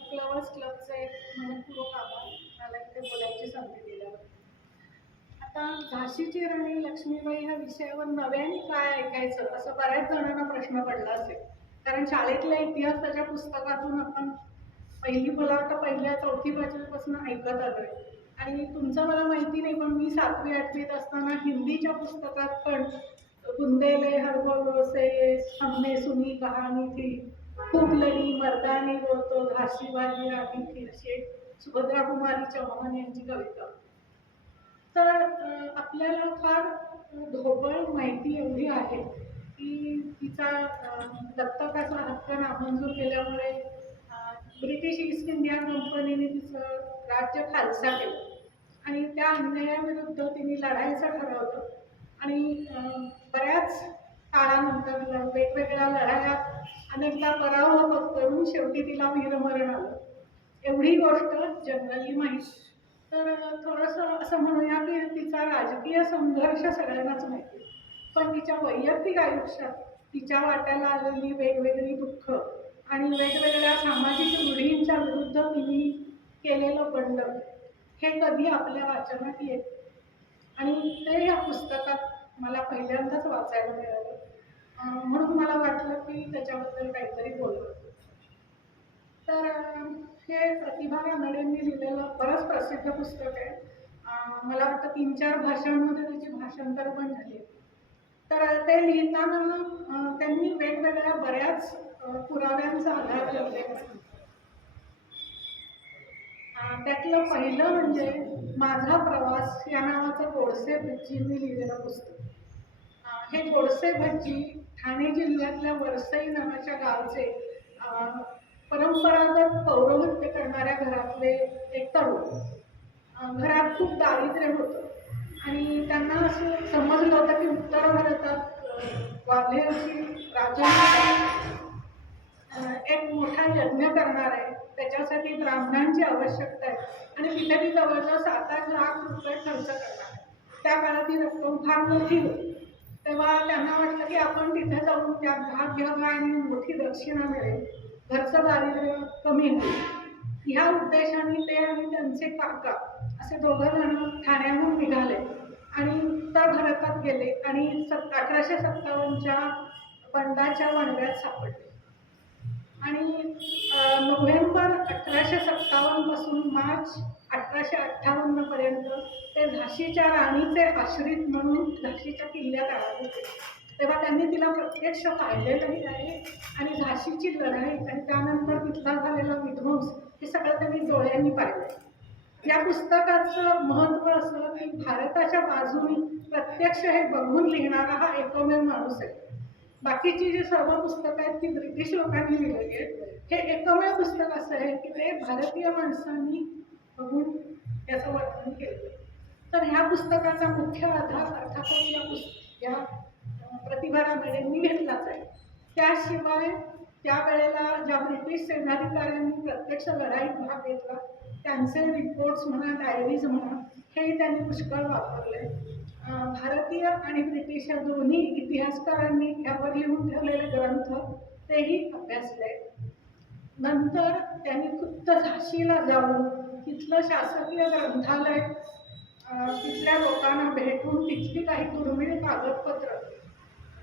Flowers क्लबचे मनपूर्वक आभार मला इथे बोलायची संधी दिल्यावर. आता झाशीची राणी लक्ष्मीबाई ह्या विषयावर नव्याने काय ऐकायचं असं बऱ्याच जणांना प्रश्न पडला असेल. कारण शाळेतल्या इतिहासाच्या पुस्तकातून आपण मला वाटतं पहिल्या 4थी 5वीपासून ऐकत आलोय. आणि तुमचं मला माहिती नाही, पण मी 7वी 8वीत असताना हिंदीच्या पुस्तकात पण बुंदेले हर बोलो से हमने सुनी कहाणी थी, खूप लढी मर्दानी बोलतो झाशी वाली राणी थी, अशी सुभद्रा कुमारी चौहान यांची कविता. तर आपल्याला फार ढोबळ माहिती एवढी आहे की तिचा दत्तकाचा हक्क नामंजूर केल्यामुळे ब्रिटिश ईस्ट इंडिया कंपनीने तिचं राज्य खालसा केलं आणि त्या अन्यायाविरुद्ध तिने लढायचं ठरवलं. आणि बऱ्याच काळानंतर वेगवेगळ्या लढायात अनेकदा पराभव करून शेवटी तिला वीरमरण आलं. एवढी गोष्ट जनरली माहिती. तर थोडंसं असं म्हणूया की तिचा राजकीय संघर्ष सगळ्यांनाच माहिती, पण तिच्या वैयक्तिक आयुष्यात तिच्या वाट्याला आलेली वेगवेगळी दुःख आणि वेगवेगळ्या सामाजिक रूढींच्या विरुद्ध तिने केलेलं बंड हे कधी आपल्या वाचनात येत. आणि ते या पुस्तकात मला पहिल्यांदाच वाचायला मिळालं, म्हणून मला वाटलं की त्याच्याबद्दल काहीतरी बोललं. तर हे प्रतिभा रानडेंनी लिहिलेलं बरंच प्रसिद्ध पुस्तक आहे. मला वाटतं 3-4 भाषांमध्ये त्याची भाषांतर पण झाली. तर ते लिहिताना त्यांनी वेगवेगळ्या बऱ्याच पुराव्यांचा आधार घेतलेला. त्यातलं पहिलं म्हणजे माझा प्रवास या नावाचं गोडसे भज्जींनी लिहिलेलं पुस्तक. हे गोडसे भज्जी ठाणे जिल्ह्यातल्या वरसई नावाच्या गावचे परंपरागत पौरोहित्य करणाऱ्या घरातले एक तरुण. घरात खूप दारिद्र्य होतं आणि त्यांना असं समजलं होतं की उत्तर भारतात ग्वाल्हेरची राजधानी एक मोठा यज्ञ करणार आहे, त्याच्यासाठी ब्राह्मणांची आवश्यकता आहे आणि तिथे ती जवळजवळ 7-8 लाख रुपये खर्च करणार आहे. त्या काळात ही रक्कम फार मोठी होती. तेव्हा त्यांना वाटलं की आपण तिथे जाऊन त्यात भाग घ्यावा आणि मोठी दक्षिणा मिळेल, घरचं दारिद्र्य कमी होईल. ह्या उद्देशाने ते आणि त्यांचे काका असे 2 जण ठाण्याहून निघाले आणि उत्तर भारतात गेले आणि 1857च्या बंडाच्या वणव्यात सापडले. आणि नोव्हेंबर 1857 पासून मार्च 1858 पर्यंत ते झाशीच्या राणीचे आश्रित म्हणून झाशीच्या किल्ल्यात आले होते. तेव्हा त्यांनी तिला प्रत्यक्ष पाहिलेलंही आहे आणि झाशीची लढाई आणि त्यानंतर तिथला झालेला विध्वंस हे सगळं त्यांनी डोळ्यांनी पाहिलं. या पुस्तकाचं महत्त्व असं की भारताच्या बाजूने प्रत्यक्ष हे बघून लिहिणारा हा एकमेव माणूस आहे. बाकीची जी सर्व पुस्तकं आहेत ती ब्रिटिश लोकांनी लिहिलेली आहेत. हे एकमेव पुस्तक असं आहे की ते भारतीय माणसांनी बघून त्याचं वर्णन केलं. तर ह्या पुस्तकाचा मुख्य आधार अर्थातच या प्रतिभा रानडेंनी घेतलाच आहे. त्याशिवाय त्यावेळेला ज्या ब्रिटिश सेनाधिकाऱ्यांनी प्रत्यक्ष लढाईत भाग घेतला त्यांचे रिपोर्ट्स म्हणा, डायरीज म्हणा, हे त्यांनी पुष्कळ वापरले. भारतीय आणि ब्रिटिश या दोन्ही इतिहासकारांनी यावर लिहून ठेवलेले ग्रंथ तेही अभ्यासले. नंतर त्यांनी खुद्द झाशीला जाऊन तिथलं शासकीय ग्रंथालय, तिथल्या लोकांना भेटून तिथली काही दुर्मिळ कागदपत्र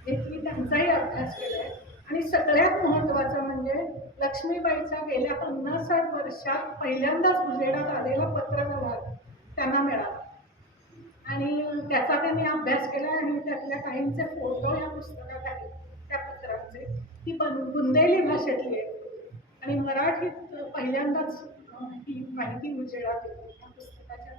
घेतली, त्यांचाही अभ्यास केलाय. आणि सगळ्यात महत्त्वाचं म्हणजे लक्ष्मीबाईचा गेल्या 50-60 वर्षात पहिल्यांदाच उजेडात आलेला पत्रव्यवहार त्यांना मिळाला आणि त्याचा त्यांनी अभ्यास केला आणि त्यातल्या काहींचे फोटो या पुस्तकात आहेत. त्या पत्रांचे ती बुंदेली भाषेतली आहे आणि मराठीत पहिल्यांदाच ही माहिती उजेडात येते या पुस्तकाच्या.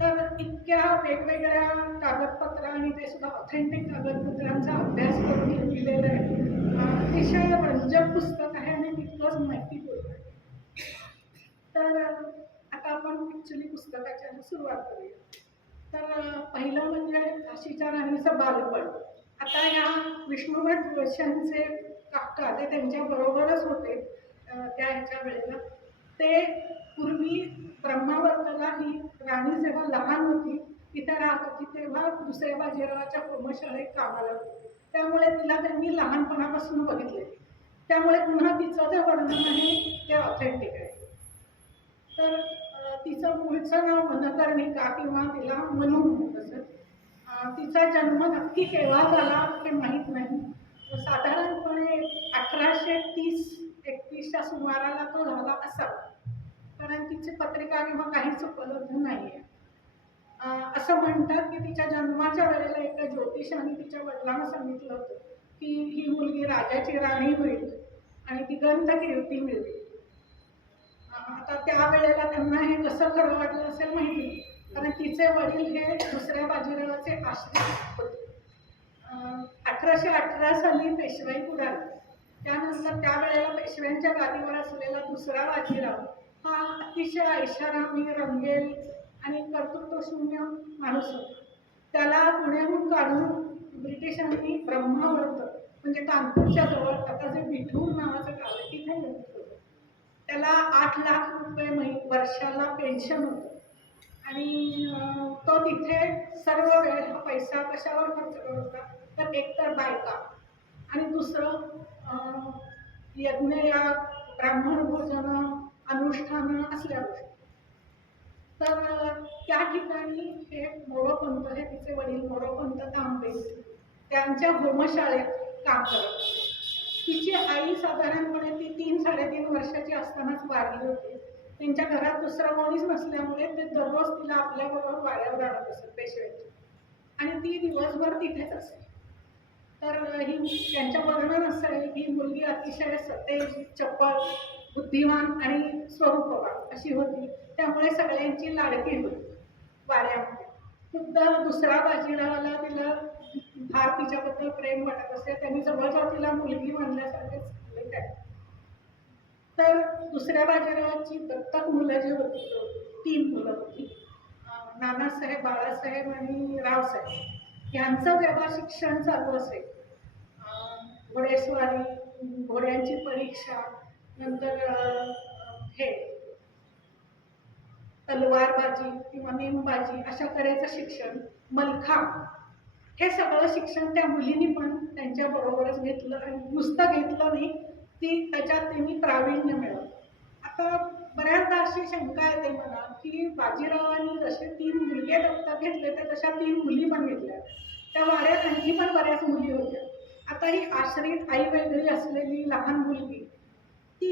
तर इतक्या वेगवेगळ्या कागदपत्र आणि ते सुद्धा ऑथेंटिक कागदपत्रांचा अभ्यास करून लिहिलेलं आहे. अतिशय रंजक पुस्तक आहे आणि तितकंच माहितीपूर्ण आहे. तर आता आपण ॲक्च्युली पुस्तकाच्या सुरुवात करूया. तर पहिलं म्हणजे झाशीच्या राणीचं बालपण. आता या विष्णुभट जोशींचे काका ते त्यांच्या बरोबरच होते त्या ह्याच्या वेळेला. ते पूर्वी ब्रह्मावर्तला ही राणी जेव्हा लहान होती तिथे राहत होती तेव्हा दुसऱ्या बाजीरावाच्या कोमशाळेत कामाला होती. त्यामुळे तिला त्यांनी लहानपणापासून बघितले त्यामुळे पुन्हा तिचं जे वर्णन आहे ते ऑथेंटिक आहे. तर तिचं मूळचं नाव मनकर्णिका किंवा तिला मनू म्हणत असत. तिचा जन्म नक्की केव्हा झाला हे माहीत नाही. साधारणपणे 1830-31च्या सुमाराला तो झाला असावा, कारण तिची पत्रिका किंवा काहीच उपलब्ध नाहीये. असं म्हणतात की तिच्या जन्माच्या वेळेला एका ज्योतिषाने तिच्या वडिलांना सांगितलं होतं की ही मुलगी राजाची राणी होईल आणि ती गंध कीर्ती मिळेल. आता त्यावेळेला त्यांना हे कसं खरं वाटलं असेल माहिती नाही, कारण तिचे वडील हे दुसऱ्या बाजीरावाचे आश्रित होते. 1818 साली पेशवाई उडाली. त्यानंतर त्यावेळेला पेशव्यांच्या गादीवर असलेला दुसरा बाजीराव हा अतिशय ऐषारामी, रंगेल आणि कर्तृत्वशून्य माणूस होता. त्याला पुण्याहून काढून ब्रिटिशांनी ब्रह्मावर्त म्हणजे कानपूरच्या जवळ आता जे बिठूर नावाचं गाव आहे तिथे नेलं होतं. त्याला 8 लाख रुपये वर्षाला पेन्शन होतं आणि तो तिथे सर्व वेळ हा पैसा कशावर खर्च करत होता, तर एकतर बायका आणि दुसरं यज्ञ या ब्राह्मण भोजन अनुष्ठान असल्या गोष्टी. तर त्या ठिकाणी हे मोरोपंत, हे तिचे वडील मोरोपंत तांबे त्यांच्या होमशाळेत काम करत. तिची आई साधारणपणे ती 3-3.5 वर्षाची असतानाच वारली होती. त्यांच्या घरात दुसरं कोणीच नसल्यामुळे ते दररोज तिला आपल्याबरोबर वाड्यावर आणत असत पेशव्याची, आणि ती दिवसभर तिथेच असे. तर ही त्यांच्या वर्णन असं आहे की मुलगी अतिशय सतेज, चपळ, बुद्धिमान आणि स्वरूपवान अशी होती. त्यामुळे सगळ्यांची लाडकी होती वाड्यामध्ये. सुद्धा दुसरा बाजीरावाला तिला फार तिच्याबद्दल प्रेम वाटत असे. त्यांनी जवळजवळ तिला मुलगी म्हणल्यासारखेच केले काय. तर दुसऱ्या बाजीरावाची दत्तक मुलं जी होती 3 मुलं होती, नानासाहेब, बाळासाहेब आणि रावसाहेब. यांचं जेव्हा शिक्षण चालू असेल, घोडेस्वारी, घोड्यांची परीक्षा, नंतर हे तलवारबाजी किंवा नेमबाजी अशा तऱ्हेचं शिक्षण, मलखांब, हे सगळं शिक्षण त्या मुलींनी पण त्यांच्या बरोबरच घेतलं. आणि नुसतं घेतलं नाही, त्याच्यात त्यांनी प्रावीण्य मिळवलं. आता बऱ्याचदा अशी शंका येते मला की बाजीरावांनी जसे 3 मुलगे दत्तक घेतले तर तशा 3 मुली पण घेतल्या. त्या वाड्यात आणखी पण बऱ्याच मुली होत्या. आता ही आश्रित आई वेगळी असलेली लहान मुलगी ती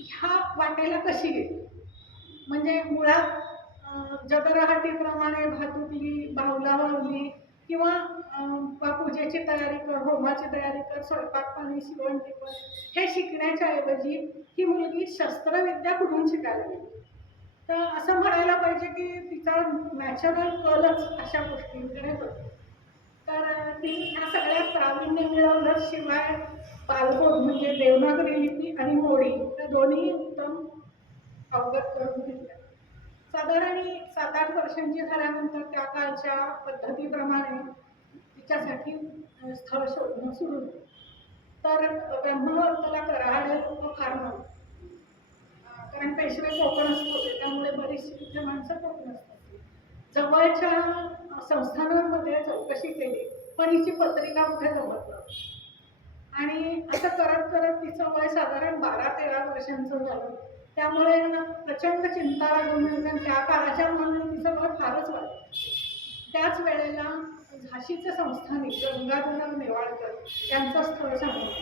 ह्या वाटेला कशी गेली? म्हणजे मुळात जगरहाटीप्रमाणे भातुकली, बाहुलावली किंवा पूजेची तयारी कर, होमाची तयारी कर, स्वयंपाक पाणी, शिवण टिपण हे शिकण्याच्या ऐवजी ही मुलगी शस्त्रविद्या कुठून शिकायला गेली? तर असं म्हणायला पाहिजे की तिचा नॅचरल कलच अशा गोष्टींकडे होता. तर ती ह्या सगळ्यात प्रावीण्य मिळवलं. शिवाय पालकोड म्हणजे देवनागरी लिपी आणि मोडी या दोन्ही उत्तम अवगत करून घेतल्या. साधारण 7-8 वर्षांची झाल्यानंतर त्या काळच्या पद्धतीप्रमाणे तिच्यासाठी स्थळ शोधणं सुरू झालं. तर ब्रह्मवर्ताला कराडे लोक फार नव्हते, कारण पेशवे कोकणस्थ होते, त्यामुळे बरीचशी तिथे माणसं कोकणस्थ होती. जवळच्या संस्थानांमध्ये चौकशी केली, पण हिची पत्रिका कुठे जमत नव्हती. आणि असं करत करत तिचं वय साधारण 12-13 वर्षांचं झालं. त्यामुळे प्रचंड चिंता लागून, त्या काळाच्या मनाने तिचं वय फारच वाढलं. त्याच वेळेला झाशीचे संस्थानिक गंगाधर नेवाळकर यांचं स्थळ सांगितलं.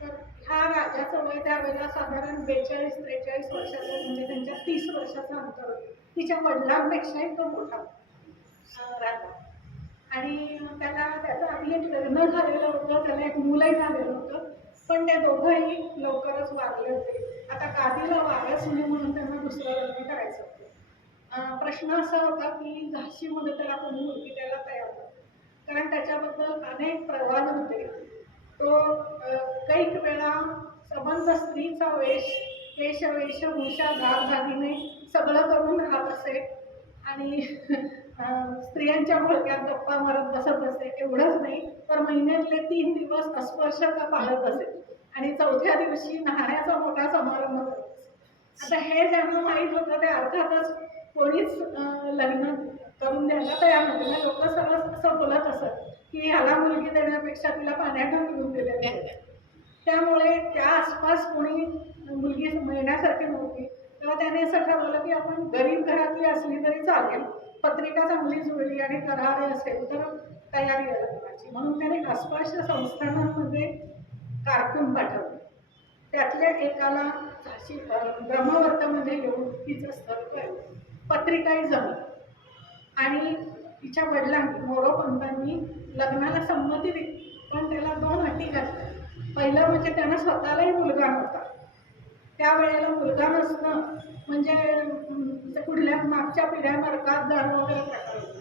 तर ह्या राजाचं वय त्यावेळेला साधारण 42-43 वर्षाचं, म्हणजे त्यांच्या 30 वर्षाचं अंतर. तिच्या वडिलांपेक्षाही तो मोठा राजा. आणि त्याचं आधी एक लग्न झालेलं होतं, त्याला एक मुलंही झालेलं होतं, पण ते दोघंही लवकरच वारले होते. आता गादीला वारस नाही म्हणून त्यांना दुसरं लग्न करायचं होतं. प्रश्न असा होता की झाशीमध्ये त्याला कोणी मुलगी द्यायला तयार होतं, कारण त्याच्याबद्दल अनेक प्रवाद होते. तो कैक वेळा सबंध स्त्रीचा वेश, केश, वेशभूषा, दागदागिने सगळं करून राहत असे आणि स्त्रियांच्या भोळक्यात गप्पा मारत बसत असे. एवढंच नाही, तर महिन्यातले 3 दिवस अस्पर्शता पाळत असे आणि 4थ्या दिवशी न्हाण्याचा मोठा समारंभ करत असे. आता हे ज्यांना माहीत होतं ते अर्थातच कोणीच लग्न करून द्यायला तयार नव्हते. लोक सरळ असं बोलत असत की ह्याला मुलगी देण्यापेक्षा तिला पाण्यात घेऊन दिलेली आहे. त्यामुळे त्या आसपास कोणी मुलगी मिळण्यासारखी नव्हती. तेव्हा त्याने असं ठरवलं की आपण गरीब घरातली असली तरी चालेल, पत्रिका चांगली जुळली आणि तरारे असेल तर तयारी आहे लग्नाची. म्हणून त्याने आसपासच्या संस्थानांमध्ये कारकून पाठवले. त्यातल्या एकाला झाशी ब्रह्मवर्तामध्ये येऊन तिचं स्थळ कळलं, पत्रिकाही जमली आणि तिच्या वडिलांनी मोरोपंतांनी लग्नाला संमती दिली. पण त्याला 2 अटी घातल्या. पहिलं म्हणजे त्यांना स्वतःलाही मुलगा नव्हता. त्यावेळेला मुलगा नसणं म्हणजे कुठल्या मागच्या पिढ्या नरकात जाणं वगैरे प्रकार होता.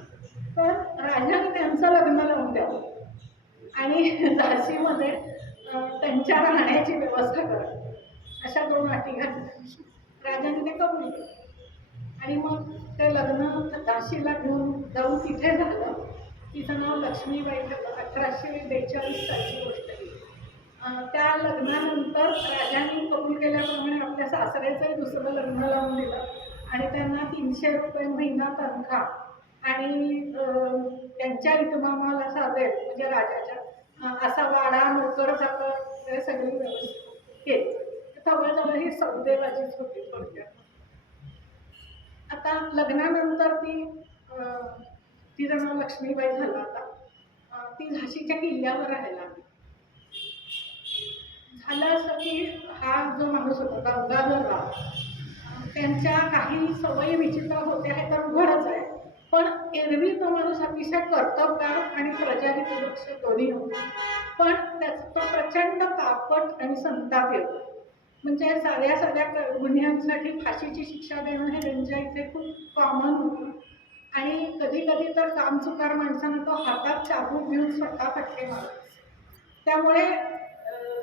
तर राजाने त्यांचं लग्न लावून द्यावं आणि झाशीमध्ये त्यांच्या राहण्याची व्यवस्था करावी, अशा 2 अटी घातल्या. राजाने ते कबूल केलं आणि मग ते लग्न झाशीला घेऊन जाऊन तिथे झालं. तिचं नाव लक्ष्मीबाई ठेवलं. 1842 सालची गोष्ट ही. त्या लग्नानंतर राजाने कबूल केल्याप्रमाणे आपल्या सासऱ्याचंही दुसरं लग्न लावून दिलं आणि त्यांना 300 रुपये महिना तनखा आणि त्यांच्या इतमामाला साधेल म्हणजे राजाच्या असा वाडा नोकर चाकर वगैरे सगळी व्यवस्था केली. जवळजवळ ही सौदेबाजीच होती थोडक्यात. आता लग्नानंतर तिचं नाव लक्ष्मीबाई झालं. आता ती झाशीच्या किल्ल्यावर राहायला लागली. झालं असं की हा जो माणूस होता गंगाधरराव, त्यांच्या काही सवयी विचित्र होत्या हे तर उघडच आहे. पण एरवी तो माणूस अतिशय कर्तबगार आणि प्रजाहितदक्ष दोन्ही होता. पण तो प्रचंड तापट आणि संतापी होता. म्हणजे साध्या गुन्ह्यांसाठी फाशीची शिक्षा देणं हे त्यांच्या इथे खूप कॉमन होतं. आणि कधी कधी तर कामचुकार माणसांना तो हातात चाबूक घेऊन स्वतः फटके मारत. त्यामुळे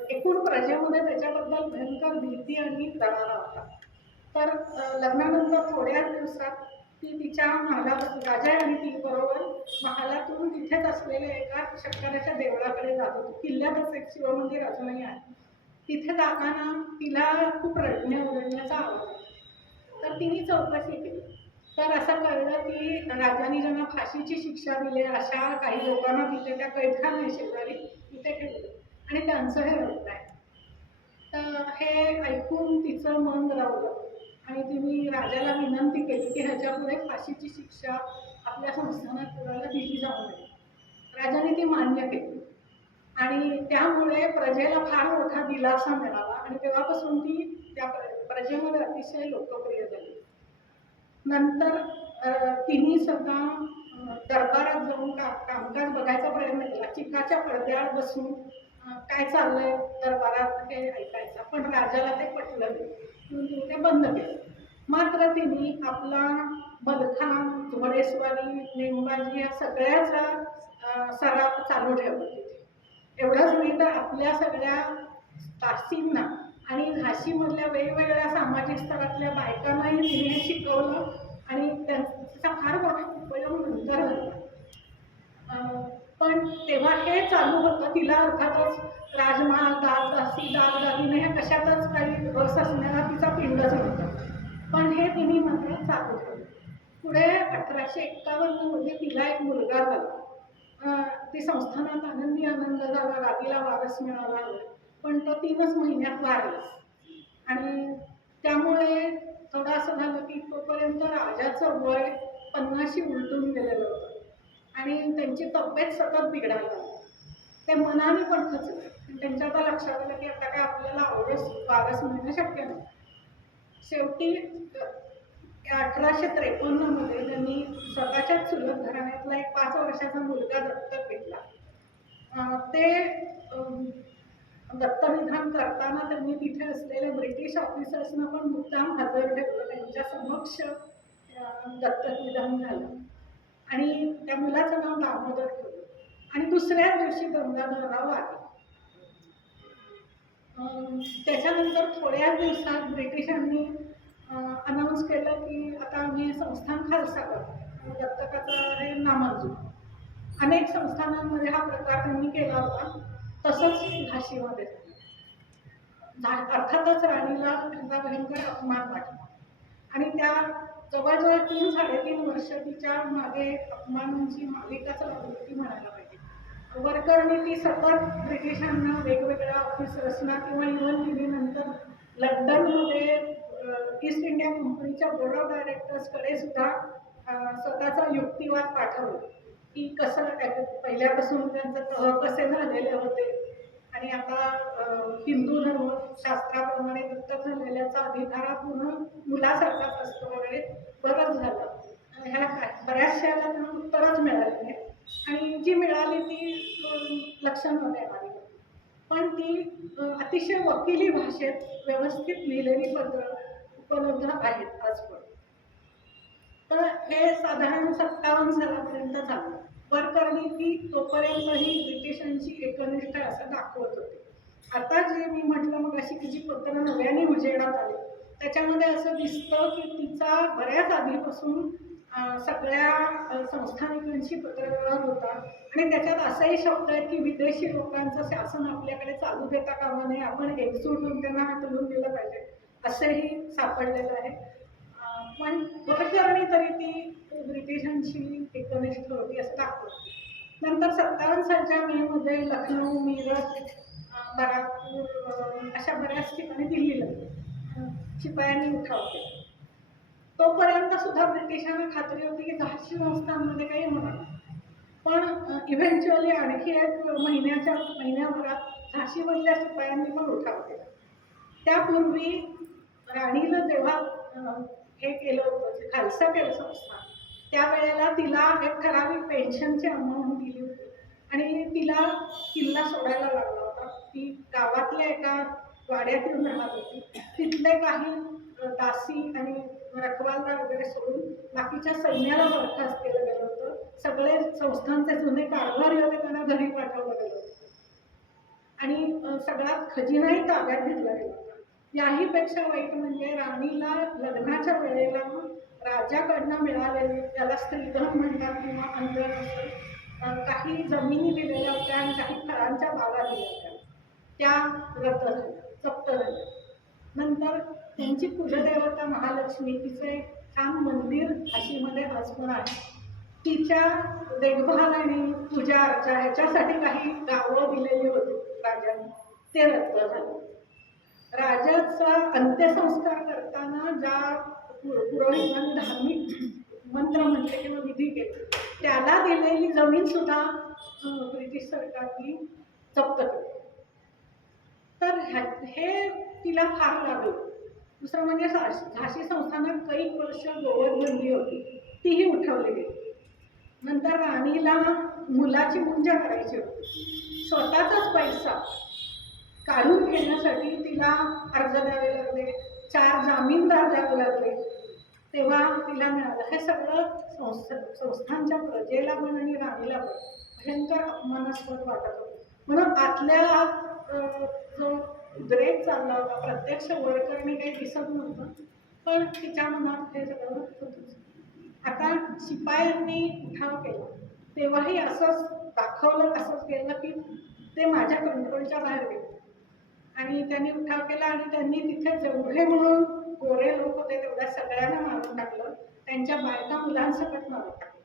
एकूण प्रजेमध्ये त्याच्याबद्दल भयंकर भीती आणि दरारा होता. तर लग्नानंतर थोड्याच दिवसात ती तिच्या राजा आणि ती बरोबर महालातून तिथेच असलेल्या एका शंकराच्या देवळाकडे जात होती. किल्ल्यातच एक शिवमंदिर अजूनही आहे. तिथे जाताना तिला खूप रडण्याचा आवाज. तर तिने चौकशी केली. तर असं कळलं की राजाने ज्यांना फाशीची शिक्षा दिली अशा काही लोकांना तिथे त्या कैदखान्या शेजारी तिथे ठेवलं आणि त्यांचं हे रडत आहे. तर हे ऐकून तिचं मन रावलं आणि तिने राजाला विनंती केली की ह्याच्यापुढे फाशीची शिक्षा आपल्या संस्थानात कुणाला दिली जाऊ नये. राजाने ती मान्य केली आणि त्यामुळे प्रजेला फार मोठा दिलासा मिळाला आणि तेव्हापासून ती त्या प्रजेमध्ये अतिशय लोकप्रिय झाली. नंतर तिने सुद्धा दरबारात जाऊन कामकाज बघायचा प्रयत्न केला. चिकाच्या पडद्यावर बसून काय चाललंय दरबारात हे ऐकायचं. पण राजाला ते पटलं नाही म्हणून ते बंद केलं. मात्र तिने आपला मलखान, घोडेस्वारी, नेमबाजी या सगळ्याचा सराव चालू ठेवला. एवढंच नाही तर आपल्या सगळ्या तासींना आणि झाशीमधल्या वेगवेगळ्या सामाजिक स्तरातल्या बायकांनाही तिने हे शिकवलं आणि त्याचा फार मोठा उपयोग नंतर झाला. पण तेव्हा हे चालू होतं. तिला अर्थातच राजमहाल, दासी, दागदागिने हे कशातच काही रस असणारा तिचा पिंडच होता. पण हे तिने मात्र चालू ठेवलं. पुढे 1851 मध्ये तिला एक मुलगा झाला. ती संस्थानात आनंद झाला, गादीला वारस मिळाला. पण तो 3च महिन्यात वारला आणि त्यामुळे थोडं असं झालं की तोपर्यंत राजाचं वय 50शी उलटून गेलेलं होतं आणि त्यांची तब्येत सतत बिघडायला लागली. ते मनाने पण खचले. त्यांच्या आता लक्षात आलं की आता काय आपल्याला वारस मिळणं शक्य नाही. शेवटी 1853 मध्ये त्यांनी स्वतःच्याच चुलत घराण्यातला एक 5 वर्षाचा मुलगा दत्तक घेतला. ते दत्तविधान करताना त्यांनी तिथे असलेल्या ब्रिटिश ऑफिसर्सना पण मुद्दाम हजर ठेवलं. त्यांच्या समक्ष दत्तविधान झालं आणि त्या मुलाचं नाव दामोदर ठेवलं आणि दुसऱ्या दिवशी गंगाधरराव आले. त्याच्यानंतर थोड्या दिवसात ब्रिटिशांनी अनाऊन्स केलं की आता आम्ही संस्थान खालसा करतो, दत्तकाचं हे नामंजूर. अनेक संस्थानांमध्ये हा प्रकार त्यांनी केला होता. तसंच झाशीमध्ये अर्थातच राणीला त्यांचा भयंकर अपमान वाटला आणि त्या जवळजवळ 3-3.5 वर्ष तिच्या मागे अपमानांची मालिकाच लागली ती म्हणायला पाहिजे. वरकरणी ती सतत ब्रिटिशांना वेगवेगळ्या ऑफिसर्सना किंवा इव्हन तिने नंतर लंडनमध्ये ईस्ट इंडिया कंपनीच्या बोर्ड ऑफ डायरेक्टर्सकडे सुद्धा स्वतःचा युक्तिवाद पाठवला की कसं पहिल्यापासून त्यांचं तह कसे झालेले होते आणि आता हिंदू धर्मशास्त्राप्रमाणे दत्तक झालेल्याचा अधिकार हा पूर्ण मुलासारखाच असतो वगैरे बरंच झालं. ह्याला काय बऱ्याचशाला त्यांना उत्तरच मिळाली नाही आणि जी मिळाली ती लक्ष न देणारी, पण ती अतिशय वकिली भाषेत व्यवस्थित लिहिलेली पत्र उपलब्ध आहेत आज पण. तर हे साधारण 57 सालापर्यंत झालं. वरकरणी ती तोपर्यंतही ब्रिटिशांची एकनिष्ठ असं दाखवत होते. आता जे मी म्हटलं मग अशी तिची पत्र नव्याने उजेडात आली त्याच्यामध्ये असं दिसतं की तिचा बऱ्याच आधीपासून सगळ्या संस्थानिकांशी पत्रव्यवहार होता आणि त्याच्यात असाही शब्द आहे की विदेशी लोकांचं शासन आपल्याकडे चालू देता कामा नये, आपण एकजूट होऊन त्यांना हाकलून दिलं पाहिजे असेही सापडलेलं आहे. पण वरकरणी तरी ती ब्रिटिशांशी एकनिष्ठ होती असं दाखवते. नंतर 57 सालच्या मेमध्ये लखनौ, मीरठ, बाराकपूर अशा बऱ्याच ठिकाणी दिल्लीला शिपायांनी उठाव केला. तोपर्यंत सुद्धा ब्रिटिशांना खात्री होती की झाशी संस्थांमध्ये काही होणार, पण इव्हेंच्युअली आणखी एक महिन्याभरात झाशीमधल्या शिपायांनी पण उठाव केला. त्यापूर्वी राणीला जेव्हा हे केलं होतं खालसा केलं संस्थान त्यावेळेला तिला एक ठराविक पेन्शनची अमाऊंट दिली होती आणि तिला किल्ला सोडायला लागला होता. ती गावातल्या एका वाड्यात येऊन राहत होती. तिथले काही दासी आणि रखवालदार वगैरे सोडून बाकीच्या सैन्याला बरखास्त केलं गेलं होतं. सगळे संस्थांचे जुने कारभारी होते त्यांना घरी पाठवलं गेलं होतं आणि सगळा खजिनाही ताब्यात घेतला गेला होता. याही पेक्षा वाईट म्हणजे राणीला लग्नाच्या वेळेला राजाकडनं मिळालेले त्याला स्त्रीधन म्हणतात किंवा अंतर असं काही जमिनी दिलेल्या होत्या आणि काही फळांच्या बागा दिल्या होत्या, त्या रद्द झाल्या, जप्त झाल्या. नंतर त्यांची कुलदेवता महालक्ष्मी तिचे छान मंदिर झाशीमध्ये आज पण आहे. तिच्या देखभाल आणि पूजा अर्चा ह्याच्यासाठी काही गावं दिलेली होती राजांनी, ते रद्द झालं. राजाचा अंत्यसंस्कार करताना ज्या पुरोहितांनी धार्मिक मंत्र म्हटले किंवा विधी केले त्याला दिलेली जमीन सुद्धा ब्रिटिश सरकारने जप्त केली. तर हे तिला फार लागलं. दुसरं म्हणजे झाशी संस्थानात काही वर्ष गोवधबंदी होती, तीही उठवली गेली. नंतर राणीला मुलाची मुंज करायची होती. स्वतःचाच पैसा काढून घेण्यासाठी तिला अर्ज द्यावे लागले, 4 जामीनदार द्यावे लागले, तेव्हा तिला मिळालं. हे सगळं संस्थांच्या प्रजेला पण आणि राणीला पण भयंकर अपमानास्पद वाटत होतं. म्हणून आतल्या जो उद्रेक चालला होता प्रत्यक्ष वरकरणी काही दिसत नव्हतं, पण तिच्या मनात हे सगळं होतंच. आता शिपायांनी उठाव केला तेव्हाही असंच दाखवलं, असंच केलं की ते माझ्या कंट्रोलच्या बाहेर गेले आणि त्यांनी उठाव केला आणि त्यांनी तिथे जेवढे म्हणून गोरे लोक होते तेवढ्या सगळ्यांना मारून टाकलं, त्यांच्या बायका मुलांसकट मारून टाकलं.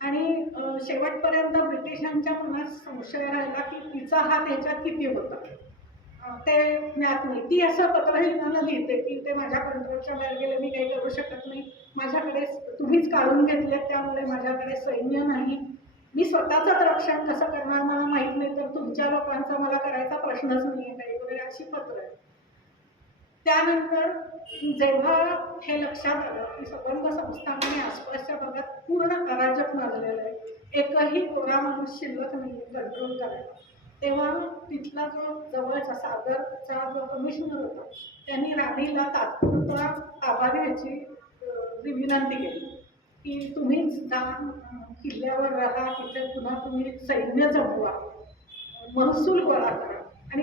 आणि शेवटपर्यंत ब्रिटिशांच्या मनात संशय राहिला की तिचा हात ह्याच्यात किती होता ते ज्ञात नाही. ती असं पत्रलिहिताना लिहिते की ते माझ्या कंट्रोलच्या बाहेर गेले, मी काही करू शकत नाही, माझ्याकडे तुम्हीच काढून घेतले त्यामुळे माझ्याकडे सैन्य नाही, मी स्वतःचंच रक्षण कसं करणार मला माहीत नाही, तर तुमच्या लोकांचा मला करायचा प्रश्नच नाही आहे काही वगैरे अशी पत्र आहे. त्यानंतर जेव्हा हे लक्षात आलं की सबंध संस्थानाने आसपासच्या भागात पूर्ण अराजक माजलेलं आहे, एकही गोरा माणूस शिल्लक नाही कंट्रोल करायला, तेव्हा तिथला जो जवळचा सागरचा जो कमिशनर होता त्यांनी राणीला तात्पुरता ताबा घ्यायची विनंती केली की तुम्हीच जाऊन किल्ल्यावर राहा, तिथे पुन्हा तुम्ही सैन्य जमवा, महसूल गोळा करा आणि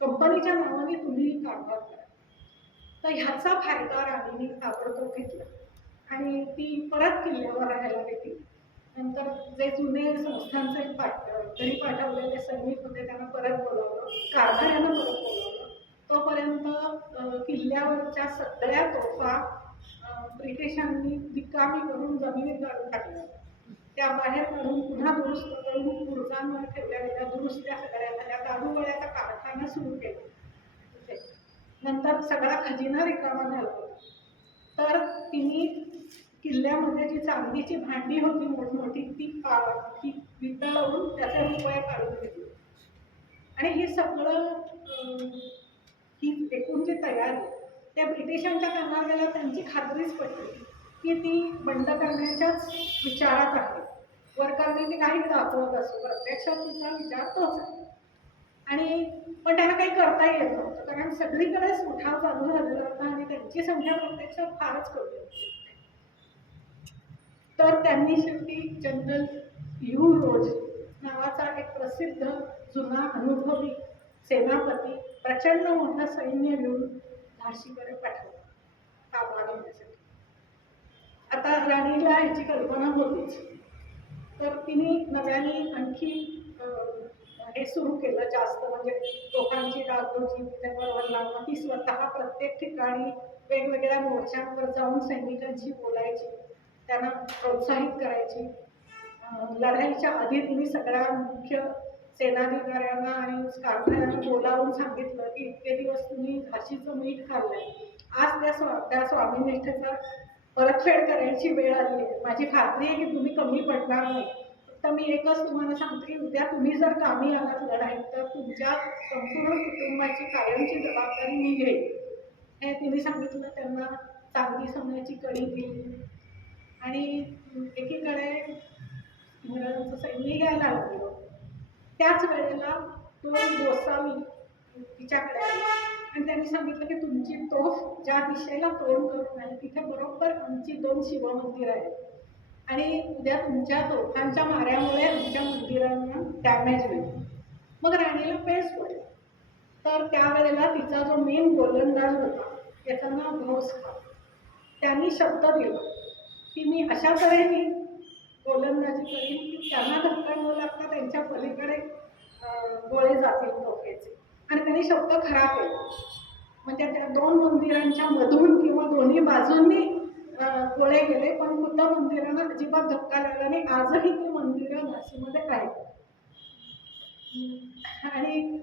कंपनीच्या नावाने तुम्ही कारभार करा. तर ह्याचा फायदा राणीने ताबडतोब घेतला आणि ती परत किल्ल्यावर राहायला गेली. नंतर जे जुने संस्थांचे घरी पाठवलेले सैनिक होते त्यांना परत बोलावलं, कारभाऱ्यानं परत बोलावलं. तोपर्यंत किल्ल्यावरच्या सगळ्या तोफा ब्रिटिशांनी रिकामी करून जमिनीत गाडून टाकल्या. त्या बाहेर काढून पुन्हा दुरुस्त करून गुरुजांवर ठेवल्या गेल्या, दुरुस्त्या सगळ्या झाल्या, दारुगोळ्याचा कारखाना सुरू केला. नंतर सगळा खजिना रिकामा झाला होता. तर तिने किल्ल्यामध्ये जी चांदीची भांडी होती मोठमोठी ती वितळवून त्याचे रुपये काढून घेतले. आणि हे सगळं ही एकूण जी तयारी त्या ब्रिटिशांच्या कानाला त्यांची खात्रीच पडली की ती बंड करण्याच्याच विचारात आहे. वर करण्याची काही दाखवत असो, प्रत्यक्षात तिचा विचार तोच आहे. आणि पण त्यांना काही करता येत नव्हतं, कारण सगळीकडेच उठाव चालू झालेला होता आणि त्यांची संख्या प्रत्यक्षात फारच कमी होती. तर त्यांनी शेवटी जनरल ह्यू रोज नावाचा एक प्रसिद्ध जुना अनुभवी सेनापती प्रचंड मोठं सैन्य घेऊन झाशीकडे पाठवलं ताबा घेण्यासाठी. आता राणीला ह्याची कल्पना होतीच, तर तिने नव्याने आणखी हे सुरू केलं जास्त, म्हणजे लोकांची डागडुजी त्याबरोबर लावणं. ती स्वतः प्रत्येक ठिकाणी वेगवेगळ्या मोर्चांवर जाऊन सैनिकांशी बोलायची, त्यांना प्रोत्साहित करायची. लढाईच्या आधी तिने सगळ्या मुख्य सेनाधिकाऱ्यांना आणि कारखान्यांना बोलावून सांगितलं की इतके दिवस तुम्ही झाशीचं मीठ खाल्लंय, आज त्या स्वामीनिष्ठेचा परतफेड करायची वेळ आली आहे. माझी खात्री आहे की तुम्ही कमी पडणार नाही. तर मी एकच तुम्हाला सांगते की उद्या तुम्ही जर कामी आलात लढाईत तर तुमच्या संपूर्ण कुटुंबाची कायमची जबाबदारी मी घेईन, हे तिने सांगितलं. त्यांना चांदी सोन्याची कडी दिली आणि एकीकडे इंग्रजांचं सैन्य घ्यायला लागलं. त्याच वेळेला दोन गोसावी तिच्याकडे आले आणि त्यांनी सांगितलं की तुमची तोफ ज्या दिशेला तोंड करून आहे तिथे बरोबर आमची 2 शिवमंदिर आहेत आणि उद्या तुमच्या तोफांच्या माऱ्यामुळे आमच्या मंदिरांना डॅमेज होईल. मग राणीला पेस पडली. तर त्यावेळेला तिचा जो मेन गोलंदाज होता त्याचं नाव घोष खान, त्यांनी शब्द दिला की मी अशा तऱ्हेने गोलंदाजी करीन की त्यांना धक्का न लागता त्यांच्या पलीकडे गोळे जातील तोफेचे. आणि त्यांनी शब्द खरा केला. म्हणजे त्या 2 मंदिरांच्या मधून किंवा दोन्ही बाजूंनी गोळे गेले, पण बुद्ध मंदिरांना अजिबात धक्का लागला नाही. आजही ती मंदिरं झाशीमध्ये आहेत. आणि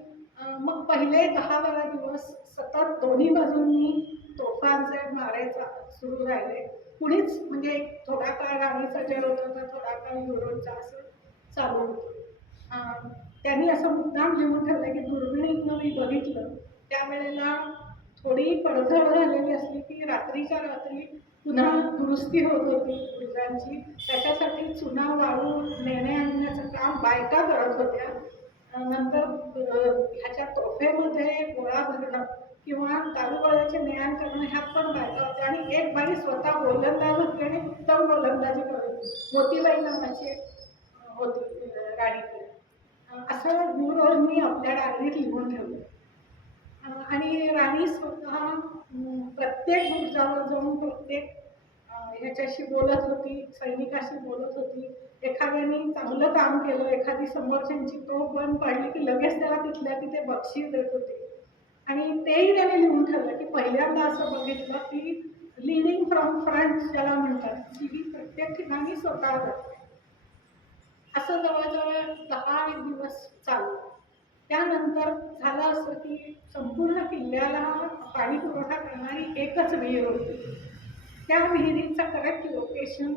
मग पहिले 10-12 दिवस सतत दोन्ही बाजूंनी तोफांचे मारे सुरू राहिले. कुणीच म्हणजे थोडा काळ राणीचा जल होता तर थोडा काळ युरोपचा असं चालू होतं. त्यांनी असं मुद्दाम लिहून ठेवलं की दुर्बिणीतनं मी बघितलं त्यावेळेला थोडी पडझड झालेली असली की रात्रीच्या रात्री पुन्हा दुरुस्ती होत होती गुजरांची. त्याच्यासाठी चुना वाळू नेणे आणण्याचं काम बायका करत होत्या. नंतर ह्याच्या तोफेमध्ये गोळा भरणं किंवा दारुगोळ्याचे नेआण करणं ह्यात पण बायका होत्या. आणि एक बाई स्वतः गोलंदाज होती आणि उत्तम गोलंदाजी करत होती, मोतीबाई नावाची होती राणीकडे. असं गुरुरोज मी आपल्या डायरीत लिहून ठेवलं. आणि राणी स्वतः प्रत्येक बुरुजावर जाऊन प्रत्येक ह्याच्याशी बोलत होती, सैनिकाशी बोलत होती. एखाद्याने चांगलं काम केलं, एखादी समोरच्यांची तोफ बंद पाडली की लगेच त्याला तिथल्या तिथे बक्षीस देत होते. आणि तेही त्याने लिहून ठेवलं की पहिल्यांदा असं बघितलं की लिडिंग फ्रॉम फ्रंट ज्याला म्हणतात की ही प्रत्येक ठिकाणी स्वतः करते. असं जवळजवळ 10 दिवस चालू. त्यानंतर झालं असं की संपूर्ण किल्ल्याला पाणी पुरवठा करणारी एकच विहीर होती. त्या विहिरीचं करेक्ट लोकेशन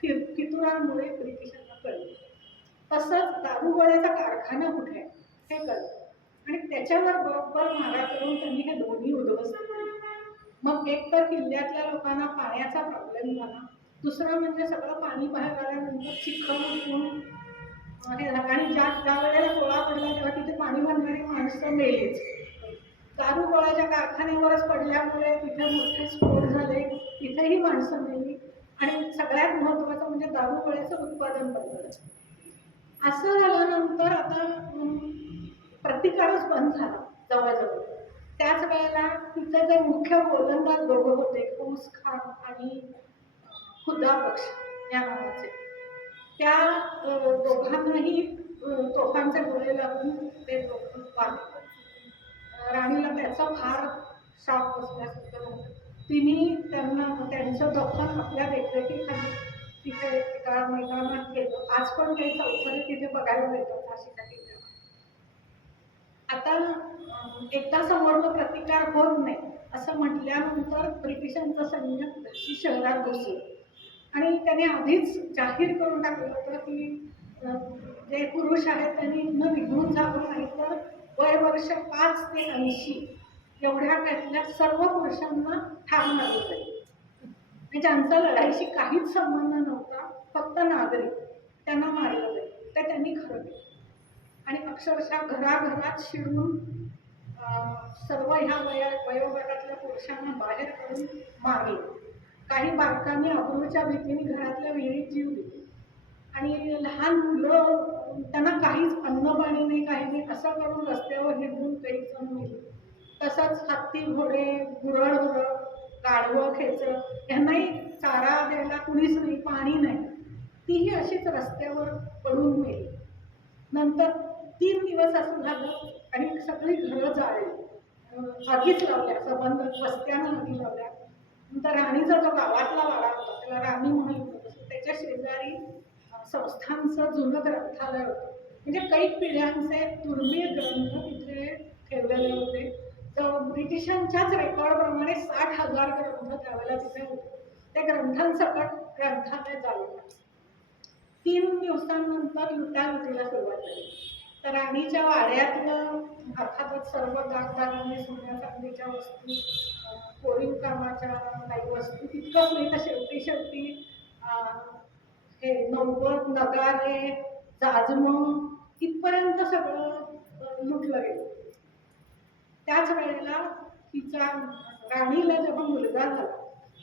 फितुरांमुळे ब्रिटिशांना कळलं. तसंच दारुगोळ्याचा कारखाना कुठे आहे हे कळलं आणि त्याच्यावर बरोबर मारा करून त्यांनी हे दोन्ही उद्ध्वस्त केले. मग एक तर किल्ल्यातल्या लोकांना पाण्याचा प्रॉब्लेम झाला, दुसरं म्हणजे सगळं पाणी बाहेर आल्यानंतर चिखल उठून हे झालं. आणि ज्या वेळेला गोळा पडला तेव्हा तिथे पाणी भरणारी माणसं मेलीच. दारुगोळ्याच्या कारखान्यावरच पडल्यामुळे तिथे मोठे स्फोट झाले, तिथेही माणसं मेली. आणि सगळ्यात महत्त्वाचं म्हणजे दारुगोळ्याचं उत्पादन बंद. असं झाल्यानंतर आता प्रतिकारच बंद झाला जवळजवळ. त्याच वेळेला तिथे जे मुख्य गोलंदाज दोघं होते, घोष खान आणि खुदा बख्श या नावाचे, त्या दोघांनाही तोफांचे गोळे लागून ते वारले. राणीला त्याचा फार शॉक बसल्यासारखं झालं. तिने त्यांना त्यांचं दफन आपल्या देखरेखीखाली तिथे एका मैदानात गेलो. आज पण काही चौथरे तिथे बघायला मिळतात झाशीच्या किल्ल्यावर. आता एकदा समोरचा प्रतिकार होत नाही असं म्हटल्यानंतर ब्रिटिशांचं सैन्य झाशी शहरात घुसलं आणि त्याने आधीच जाहीर करून टाकलं होतं की जे पुरुष आहेत त्यांनी न निघून जावं, नाही तर वय वर्ष 5 ते 80 एवढ्या त्यातल्या सर्व पुरुषांना ठार मारलं जाईल. ज्यांचा लढाईशी काहीच संबंध नव्हता, फक्त नागरिक, त्यांना मारलं जाईल. ते त्यांनी खरं केलं आणि अक्षरशः घराघरात शिरून सर्व ह्या वयोगटातल्या पुरुषांना बाहेर काढून मारले. काही बायकांनी अब्रूच्या भीतीने घरातल्या विहिरीत जीव दिले आणि लहान मुलं, त्यांना काहीच अन्न पाणी नाही, काही नाही, असं करून रस्त्यावर हिंडून काही जण मेले. तसंच हत्ती, घोडे, गुरढोरं, गाढवं, खेचर यांनाही चारा द्यायला कुणीच नाही, पाणी नाही, तीही अशीच रस्त्यावर पडून मेली. नंतर 3 दिवस असं झालं आणि सगळी घरं जाळली, आगीच लावल्या, संबंध वस्त्यानं आगी लावल्या. नंतर राणीचा जो गावातला वाडा होता, त्याला राणी महल होतं, त्याच्या शेजारी संस्थांचं जुनं ग्रंथालय होतं. म्हणजे कैक पिढ्यांचे दुर्मिळ ग्रंथ तिथे ठेवलेले होते. ब्रिटिशांच्याच रेकॉर्डप्रमाणे 60,000 ग्रंथ त्यावेळेला तिथे होते. त्या ग्रंथांसकट ग्रंथालय चालवलं. 3 दिवसांनंतर लुटालुटीला सुरुवात झाली. तर राणीच्या वाड्यातलं अर्थातच सर्व दागदागिने, सोन्या चांदीच्या वस्तू, कोरीव कामाच्या काही वस्तू, तितकंच नाही तर शेवटी हे नौबत, नगारे, जाजमं इथपर्यंत सगळं लुटलं गेलं. त्याच वेळेला तिचा राणीला जेव्हा मुलगा झाला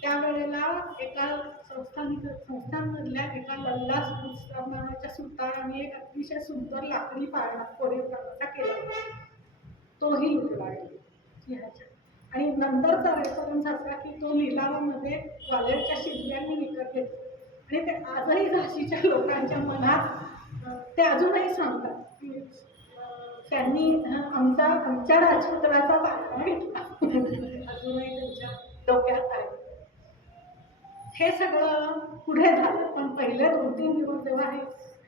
त्यावेळेला एका संस्थांमधल्या एका लल्लास नावाच्या सुताराने एक अतिशय सुंदर लाकडी पाळणा कोरीव कामाचा केला, तोही लुटला गेला. आणि नंतरचा रेफरन्स असा की तो लिलावामध्ये ग्वाल्हेरच्या शिल्प्यांनी विकत घेतला आणि ते आजही झाशीच्या लोकांच्या मनात ते अजूनही सांगतात की त्यांनी आमच्या राजपुत्राचा पाळणा घेतला. अजूनही त्यांच्या डोक्यात आहे. हे सगळं पुढे झालं, पण पहिले 2-3 दिवस जेव्हा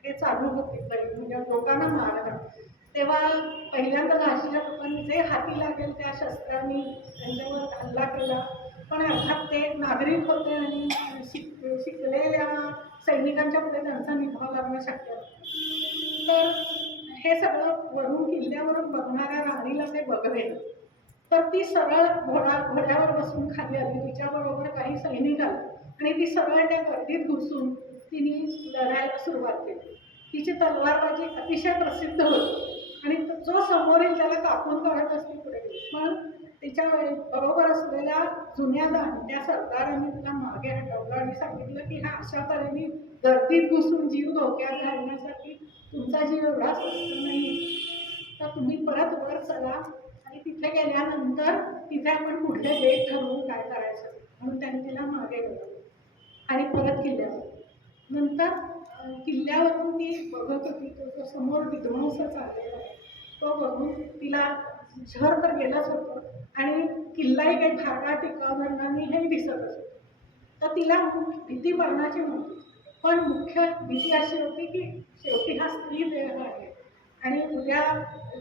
हे चालू होते म्हणजे लोकांना मारणं, तेव्हा पहिल्यांदा झाशीच्या लोकांनी जे हाती लागेल त्या शस्त्रांनी त्यांच्यावर हल्ला केला. पण अर्थात ते नागरिक होते आणि शिकलेल्या सैनिकांच्या पुढे त्यांचा निभाव लागणं शक्य होतं. तर हे सगळं वरून किल्ल्यावरून बघणाऱ्या राणीला ते बघले. तर ती सरळ घोड्यावर बसून खाली आली, तिच्याबरोबर काही सैनिक आले आणि ती सरळ त्या गर्दीत घुसून तिने लढायला सुरुवात केली. तिची तलवारबाजी अतिशय प्रसिद्ध होती आणि जो समोरील त्याला कापून काढत असते पुढे. पण तिच्या बरोबर असलेल्या जुन्या जाणत्या सरदारांनी तिला मागे हटवलं आणि सांगितलं की हा अशा तऱ्हेने गर्दीत घुसून जीव धोक्यात घालण्यासाठी तुमचा जीव एवढा स्वस्त नाही, तर तुम्ही परत वर चला आणि तिथे गेल्यानंतर तिथे आपण कुठले बेट ठरवून काय करायचं. म्हणून त्यांनी तिला मागे गेलं आणि परत किल्ल्यावर. नंतर किल्ल्यावरून ती बघत होती, तो समोर विध्वंस चाललेला तो बघून तिला शहर तर गेलंच होतं आणि किल्लाही काही धागा टिकावणार नाही हे दिसतच होतं. तर तिला भीती मरणाची नव्हती, पण मुख्य भीती अशी होती की शेवटी हा स्त्री देह आहे आणि उद्या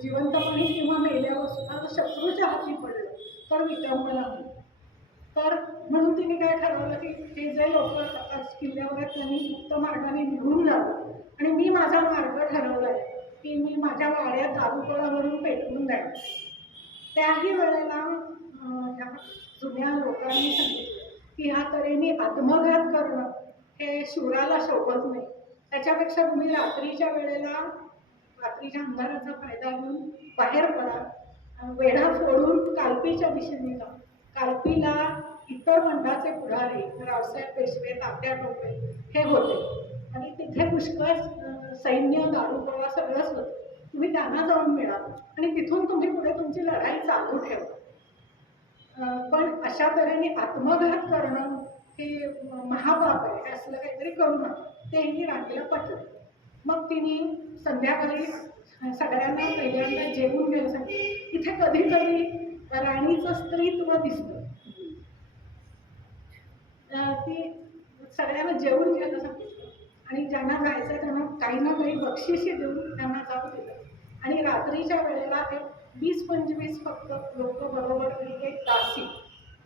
जिवंतपणी किंवा मेल्यावर सुद्धा शत्रूच्या हाती पडलं तर विटंबना होईल. तर म्हणून तिने काय ठरवलं की हे जे लोक किल्ल्यावर आहेत त्यांनी मुक्त मार्गाने निघून जावं आणि मी माझा मार्ग ठरवला आहे की मी माझ्या वाड्यात दारुगोळावरून पेटवून द्यायला. त्याही वेळेला जुन्या लोकांनी सांगितलं की ह्या तऱ्हेने आत्मघात करणं हे शूराला शोभत नाही. त्याच्यापेक्षा तुम्ही रात्रीच्या वेळेला रात्रीच्या अंधाराचा फायदा घेऊन बाहेर पडा, वेढा फोडून कालपीच्या दिशेने जा. कालपीला इतर मंडळाचे पुढारी रावसाहेब पेशवे, तात्या टोपे हे होते आणि तिथे पुष्कळ सैन्य, दारुगोळा सगळंच होतं. तुम्ही त्यांना जाऊन मिळा आणि तिथून तुम्ही पुढे तुमची लढाई चालू ठेवा. पण अशा तऱ्हेने आत्मघात करणं हे महापाप आहे, असलं काहीतरी करू नका. ते राणीला पटलं. मग तिने संध्याकाळी सगळ्यांना पहिल्यांदा जेवून घ्यायला सांगितलं. इथे कधी कधी राणीचं स्त्रीत्व दिसतं. ती सगळ्यांना जेवून घ्यायला सांगितलं काही ना काही बक्षिसे देऊन त्यांना जाऊ दिलं. आणि रात्रीच्या वेळेला ते 20-25 फक्त लोक बरोबर एक दासी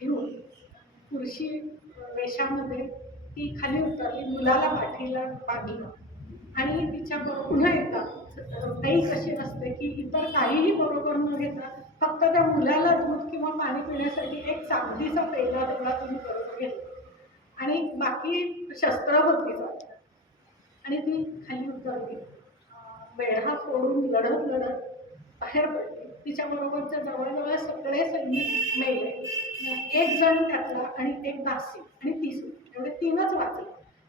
घेऊन पुरुषी वेशामध्ये ती खाली उतरली, मुलाला पाठीला बांधलं आणि तिच्याबरोबर पुन्हा एकदा काही कशी असते की इतर काहीही बरोबर न घेता फक्त त्या मुलाला दूध किंवा पाणी पिण्यासाठी एक चांदीचा पेला तेवढा तुम्ही बरोबर घेतला आणि बाकी शस्त्र होती जात आणि ती खाली उतरली, वेढा फोडून लढत लढत बाहेर पडली. तिच्याबरोबरच्या जवळजवळ सगळे सैनिक मेले, एक जण त्यातला आणि एक दासी आणि ती एवढे 3च वाचले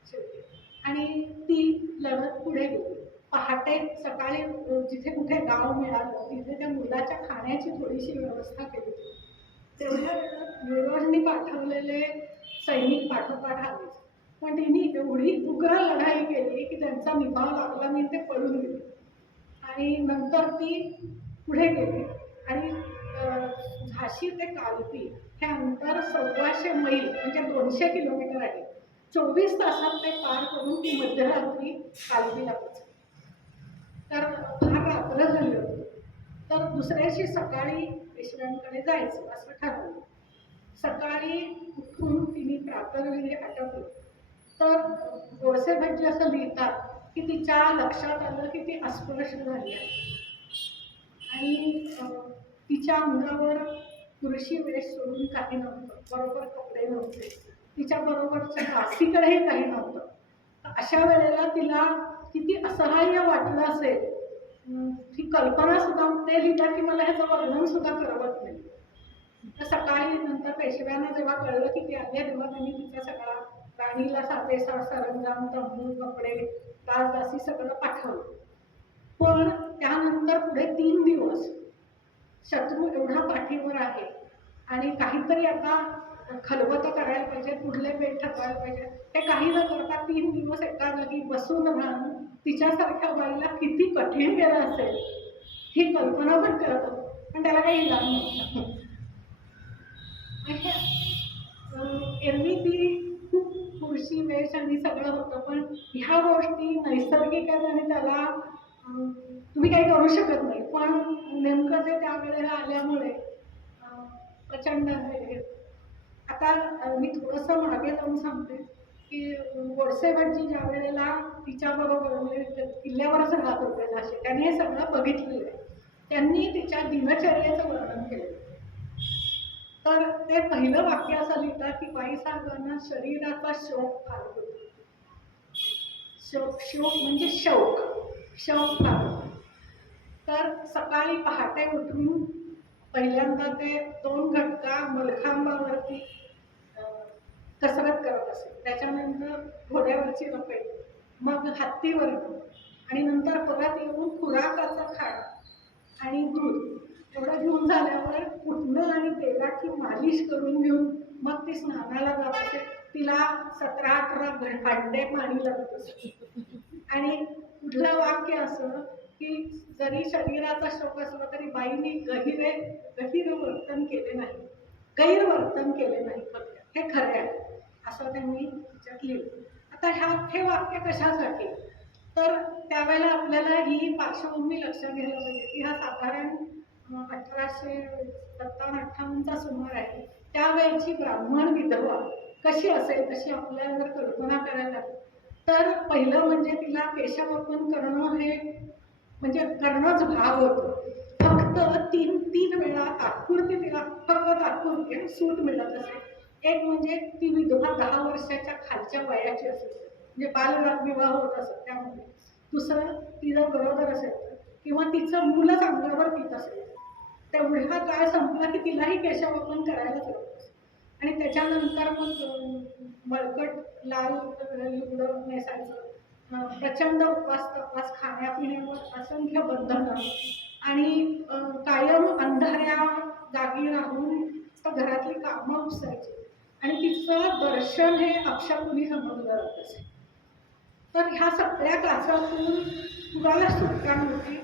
शेवटी. आणि ती लढत पुढे गेली. पहाटे सकाळी जिथे कुठे गाव मिळालं तिथे त्या मुलाच्या खाण्याची थोडीशी व्यवस्था केली. तेवढ्या युवराजनी पाठवलेले सैनिक पाठोपाठ आलेच, पण तिने एवढी उग्र लढाई केली की त्यांचा निभाव लागला नाही, ते पळून गेले. आणि नंतर ती पुढे गेली आणि झाशी ते कालपी हे अंतर 1,200 मैल म्हणजे 200 किलोमीटर आहे. 24 तासात ते पार करून ती मध्यरात्री कालपीला पोहोचली. तर फार रात्र झाली होती. तर दुसऱ्याशी सकाळी पेशव्यांकडे जायचं असं ठरवलं. सकाळी उठून तिने प्रातर्वेळी आटपलं तर गोडसे भटजी असं लिहितात की तिच्या लक्षात आलं की ती अस्पृश्य झाली आहे आणि तिच्या अंगावर पुरुषी वेश सोडून काही नव्हतं, बरोबर कपडे नव्हते, तिच्या बरोबरच्या दासीकडेही काही नव्हतं. अशा वेळेला तिला किती असहाय्य वाटलं असेल ही कल्पना सुद्धा ते लिहितात की मला ह्याचं वर्णन सुद्धा करवत नाही. तर सकाळी नंतर पेशव्यांना जेव्हा कळलं की ती आली तेव्हा त्यांनी तिचा सगळा राणीला साजेसा सरंजाम, तंबू, कपडे, दासदासी सगळं पाठवलं. पण त्यानंतर पुढे 3 दिवस शत्रू एवढा पाठीवर आहे आणि काहीतरी आता खलबतं करायला पाहिजे, कुठले बेट ठरवायला पाहिजे, हे काही न करता 3 दिवस एका जागी बसून राहणं तिच्यासारख्या बाईला किती कठीण गेलं असेल ही कल्पना पण करत होतो, पण त्याला काही इलाज नव्हता. एरवी ती खूप पुरुषी वेश आणि सगळं होतं, पण ह्या गोष्टी नैसर्गिक आहेत आणि त्याला तुम्ही काही करू शकत नाही. पण नेमकं ते त्यावेळेला आल्यामुळे प्रचंड आता मी थोडंसं मागे जाऊन सांगते की गोडसे भटजी ज्या वेळेला तिच्याबरोबर म्हणजे किल्ल्यावरच राहत होते झाशी, त्यांनी हे सगळं बघितलेलं आहे. त्यांनी तिच्या दिनचर्येचं वर्णन केलं. तर ते पहिलं वाक्य असं लिहितात की बाईसाहेबांना शरीराचा शौक फार होता. शौक म्हणजे शौक फार होता. तर सकाळी पहाटे उठून पहिल्यांदा ते 2 घटका मलखांबावरती कसरत करत असे, त्याच्यानंतर घोड्यावरची रपेट, मग हत्तीवर आणि नंतर परत येऊन खुराकाचं खाणं आणि दूध एवढं घेऊन झाल्यावर उठणं आणि तेलाची मालिश करून घेऊन मग ती स्नानाला जात असे. तिला 17-18 भांडे पाणी लागत असे. आणि कुठलं वाक्य असं की जरी शरीराचा शौक असला तरी बाईंनी गहिर वर्तन केले नाही, गैरवर्तन केले नाही, हे खरं आहे असं त्यांनी त्याच्यात लिहिलं. आता हे वाक्य कशासाठी, तर त्यावेळेला आपल्याला ही पार्श्वभूमी लक्षात घ्यायला पाहिजे की हा साधारण 1857-58चा सुमार आहे. त्यावेळची ब्राह्मण विधवा कशी असेल तशी आपल्याला जर कल्पना करायला लागली तर पहिलं म्हणजे तिला केशवपन करणं हे म्हणजे करणंच भाग होतं. फक्त 3 वेळा तात्पुरती तिला फक्त तात्पुरती सूट मिळत असे. एक म्हणजे ती विधवा 10 वर्षाच्या खालच्या वयाची असेल म्हणजे बालविवाह होत असत त्यामध्ये. दुसरं तिचं बरोबर असेल किंवा तिचं मुलंच अंगावर पित असेल, तेवढा काळ संपला की तिलाही केशवपन करायलाच लागतं. आणि त्याच्यानंतर मग मळकट लाल लुगडं नेसायचं, प्रचंड उपवास खाण्यापिण्यावर असंख्य बंधनं आणि कायम अंधाऱ्या जागी राहून घरातली कामं उपसायची आणि तिचं दर्शन हे अपशकुनी समजलं जात असे. तर ह्या सगळ्या काचातून कुणाला सुटका नव्हती.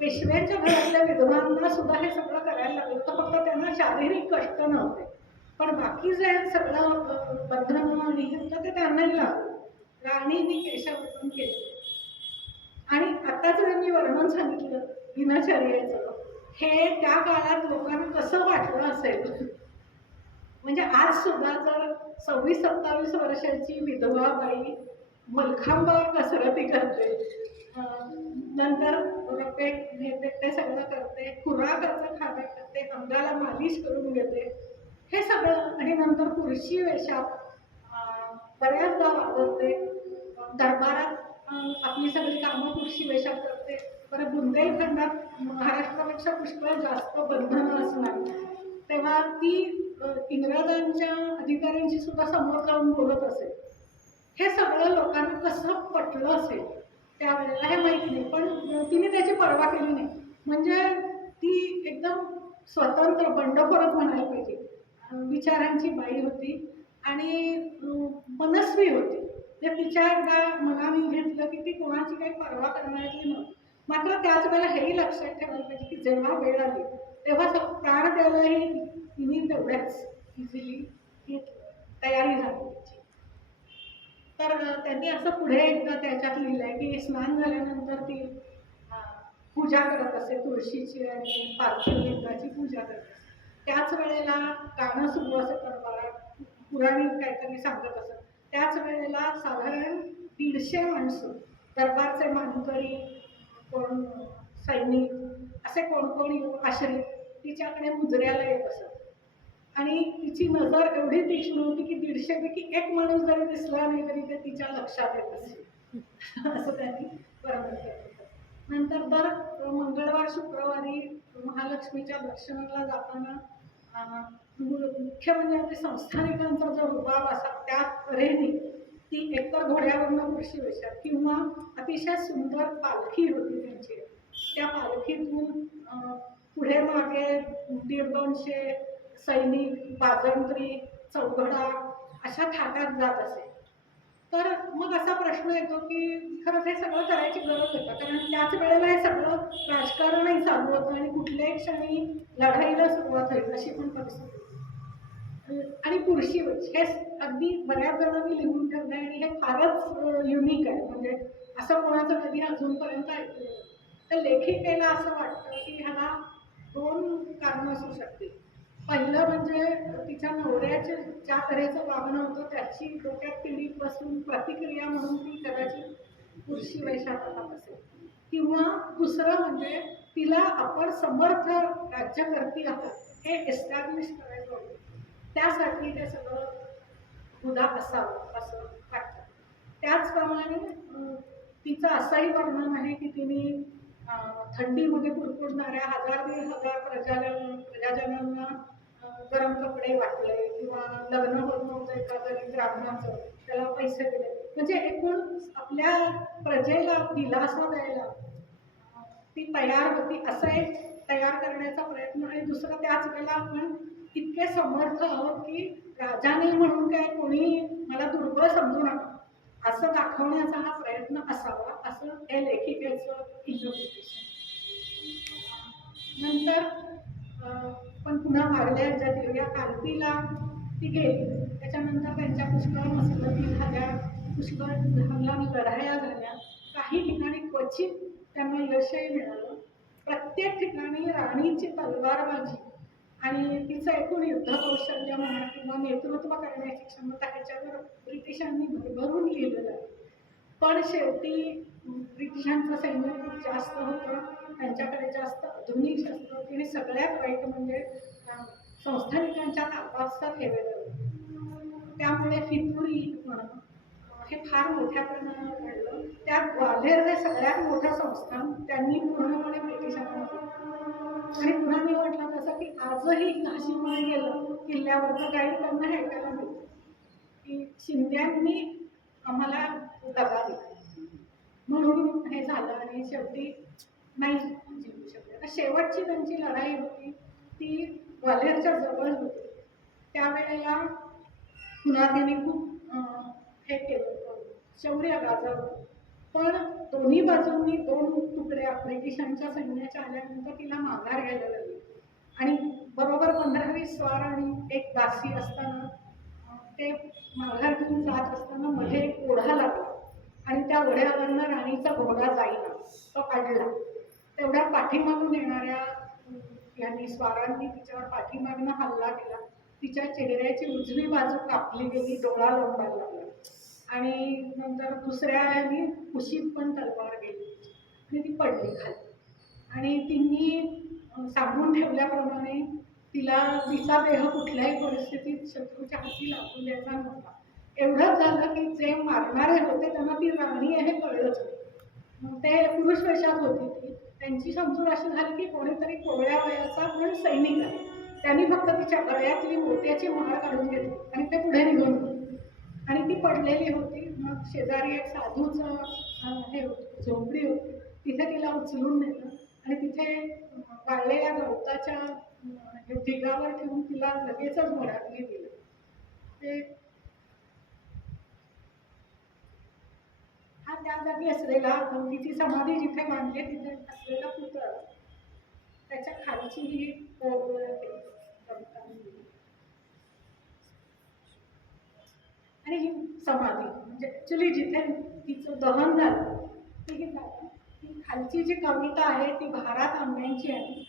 पेशव्यांच्या घरातल्या विधवांना सुद्धा हे सगळं करायला लागलं होतं, फक्त त्यांना शारीरिक कष्ट नव्हते, पण बाकी जे सगळं बंधनं आणि हे होतं ते त्यांनाही लागलं. राणींनी केशवपन केलं आणि आताच मी वर्णन सांगितलं दिनचर्येचं, हे त्या काळात लोकांना कसं वाटलं असेल. म्हणजे आज सुद्धा जर 26-27 वर्षाची विधवा बाई मलखांबावर कसरती करते, नंतर ते सगळं करते, खुराकाचं खाणं करते, अंगाला मालिश करून घेते, हे सगळं, आणि नंतर पुरुषी वेशात बऱ्याचदा वावरते, दरबारात आपली सगळी कामं पुरुषी वेशात करते. परत बुंदेलखंडात महाराष्ट्रापेक्षा पुष्कळ जास्त बंधनं असणार, तेव्हा ती इंग्रजांच्या अधिकाऱ्यांशी सुद्धा समोर जाऊन बोलत असेल. हे सगळं लोकांना कसं पटलं असेल त्यावेळेला हे माहित नाही, पण तिने त्याची पर्वा केली नाही. म्हणजे ती एकदम स्वतंत्र बंडखोरच म्हणायला पाहिजे, विचारांची बाई होती आणि मनस्वी होती. ते तिच्या एकदा मनाने घेतलं की ती कोणाची काही पर्वा करण्याची नव्हती. मात्र त्याच वेळेला हेही लक्षात ठेवायला पाहिजे की जेव्हा वेळ आली तेव्हा प्राण द्यायलाही तिने तेवढ्याच इझिली तयारी झाली त्याची. तर त्यांनी असं पुढे एकदा त्याच्यात लिहिलंय की स्नान झाल्यानंतर ती पूजा करत असे, तुळशीची आणि पार्थिव लिंगाची पूजा करत असे. त्याच वेळेला गाणं सुरू असे दरबारात, पुराणिक काहीतरी सांगत असत. त्याच वेळेला साधारण 150 माणसं, दरबारचे मानकरी, कोण सैनिक, असे कोण कोण आश्रित तिच्याकडे मुजऱ्याला येत असत. आणि तिची नजर एवढी तीक्ष्ण होती की 150 पैकी एक माणूस जरी दिसला नाही तरी ते तिच्या लक्षात येत असेल. असं त्यांनी वर्णन केलं. नंतर दर मंगळवार शुक्रवारी महालक्ष्मीच्या दर्शनाला जाताना मुख्य म्हणजे आपल्या संस्थानिकांचा जो रुबाब असा त्या तऱ्हेने ती एकतर घोड्यावरनं पुरुषी वेशात किंवा अतिशय सुंदर पालखी होती त्यांची, त्या पालखीतून पुढे मागे 150-200 सैनिक, बाजंत्री, चौघडा अशा थाटात जात असे. तर मग असा प्रश्न येतो की खरंच हे सगळं करायची गरज आहे का? कारण त्याच वेळेला हे सगळं राजकारणही चालू होतं आणि कुठल्याही क्षणी लढाईला सुरुवात होईल अशी पण परिस्थिती. आणि पुरुषी वेश हे अगदी बऱ्याच जणांनी लिहून ठेवलं आहे आणि हे फारच युनिक आहे. म्हणजे असं कोणाचं कधी अजूनपर्यंत ऐकलं. तर लेखिकेला असं वाटतं की ह्याला 2 कारणं असू शकतील. पहिलं म्हणजे तिच्या नवऱ्याचे ज्या तऱ्हेचं वागणं होतं त्याची डोक्यात तिडीक बसून प्रतिक्रिया म्हणून ती कदाचित पुरुषी वेशात राहत असेल. किंवा दुसरं म्हणजे तिला आपण समर्थ राज्यकर्ती आहात हे एस्टॅब्लिश करायचं होतं, त्यासाठी ते सगळं उदा असावं असं वाटतं. त्याचप्रमाणे तिचं असंही वर्णन आहे की तिने थंडीमध्ये कुडकुडणाऱ्या 1000-1500 प्रजाजनांना गरम कपडे वाटले किंवा लग्न होत नव्हतं एका गरीब ब्राह्मणाचं, त्याला पैसे दिले. म्हणजे एकूण आपल्या प्रजेला दिलासा द्यायला ती तयार होती, असं एक तयार करण्याचा प्रयत्न. आणि दुसरं त्याच वेळेला आपण इतके समर्थ आहोत की राजाने म्हणून काय कोणी मला दुर्बळ समजू नका असं दाखवण्याचा हा प्रयत्न असावा, असं हे लेखिकेचं इंटरप्रिटेशन. नंतर पण पुन्हा मागल्या ह्याच्यात या कांतीला ती गेली, त्याच्यानंतर त्यांच्या पुष्कळ मसलती झाल्या, पुष्कळ लहान लढाया झाल्या, काही ठिकाणी क्वचित त्यांना यशही मिळालं. प्रत्येक ठिकाणी राणीची तलवारबाजी आणि तिचं एकूण युद्ध कौशल्य म्हणा किंवा नेतृत्व करण्याची क्षमता ह्याच्यावर ब्रिटिशांनी भरभरून लिहिलेलं आहे. पण शेवटी ब्रिटिशांचं सैन्य खूप जास्त होतं, त्यांच्याकडे जास्त आधुनिक शस्त्र होती आणि सगळ्यात वाईट म्हणजे संस्थानिकांच्या ताब्यात ठेवलेलं होतं. त्यामुळे फितुरी हे फार मोठ्या प्रमाणावर घडलं. त्यात ग्वाल्हेर हे सगळ्यात मोठं संस्थान त्यांनी पूर्णपणे ब्रिटिशांना दिलं. आणि पुन्हा मी म्हटलं तसं की आजही नाशिकमध्ये गेलं किल्ल्यावर गाईड त्यांना हे ऐकायला मिळतं की शिंद्यांनी आम्हाला दगा दिला म्हणून हे झालं आणि शेवटी नाही जिंकू शकले. शेवटची त्यांची लढाई होती ती ग्वाल्हेरच्या जवळ होती. त्यावेळेला पुन्हा त्यांनी खूप हे केलं, शौर्य गाजवलं. पण दोन्ही बाजूंनी 2 तुकड्या ब्रिटिशांच्या सैन्याच्या आल्यानंतर तिला माघार घ्यायला लागली आणि बरोबर 15-20 स्वार आणि एक दासी असताना ते माघार घेऊन जात असताना मध्ये एक ओढा लागला आणि त्या ओढ्यावरनं राणीचा घोडा जाईना, तो अडला. तेवढ्या पाठीमागून येणाऱ्या यांनी स्वारांनी तिच्यावर पाठीमागनं हल्ला केला. तिच्या चेहऱ्याची उजवी बाजू कापली गेली, डोळा लोंबायला लागला आणि नंतर दुसऱ्या यांनी कुशीत पण तलवार गेली आणि ती पडली खाली. आणि तिने सांगून ठेवल्याप्रमाणे तिचा देह कुठल्याही परिस्थितीत शत्रूच्या हाती लागून द्यायचा नव्हता. एवढंच झालं की जे मारणारे होते त्यांना ती राणी आहे हे कळलंच नाही. ते पुरुष वेशात होती ती. त्यांची समजूत अशी झाली की कोणीतरी कोवळ्या वयाचा पण सैनिक आहे. त्यांनी फक्त तिच्या गळ्यातली मोत्याची माळ काढून घेतली आणि ते पुढे निघून गेले आणि ती पडलेली होती. मग शेजारी एक साधूचं हे होतं, झोपडी होती, तिथे तिला उचलून नेलं आणि तिथे वाळलेल्या गवताच्या ढिगावर ठेवून तिला लगेचच घरातली दिलं. ते हा त्या जागी असलेला तिची समाधी जिथे बांधली तिथे असलेला पुतळा, त्याच्या खालची ही आणि ही समाधी म्हणजे ऍक्च्युली जिथे तिचं दहन झालं ती खालची जी कविता आहे ती भारत आंब्यांची आहे.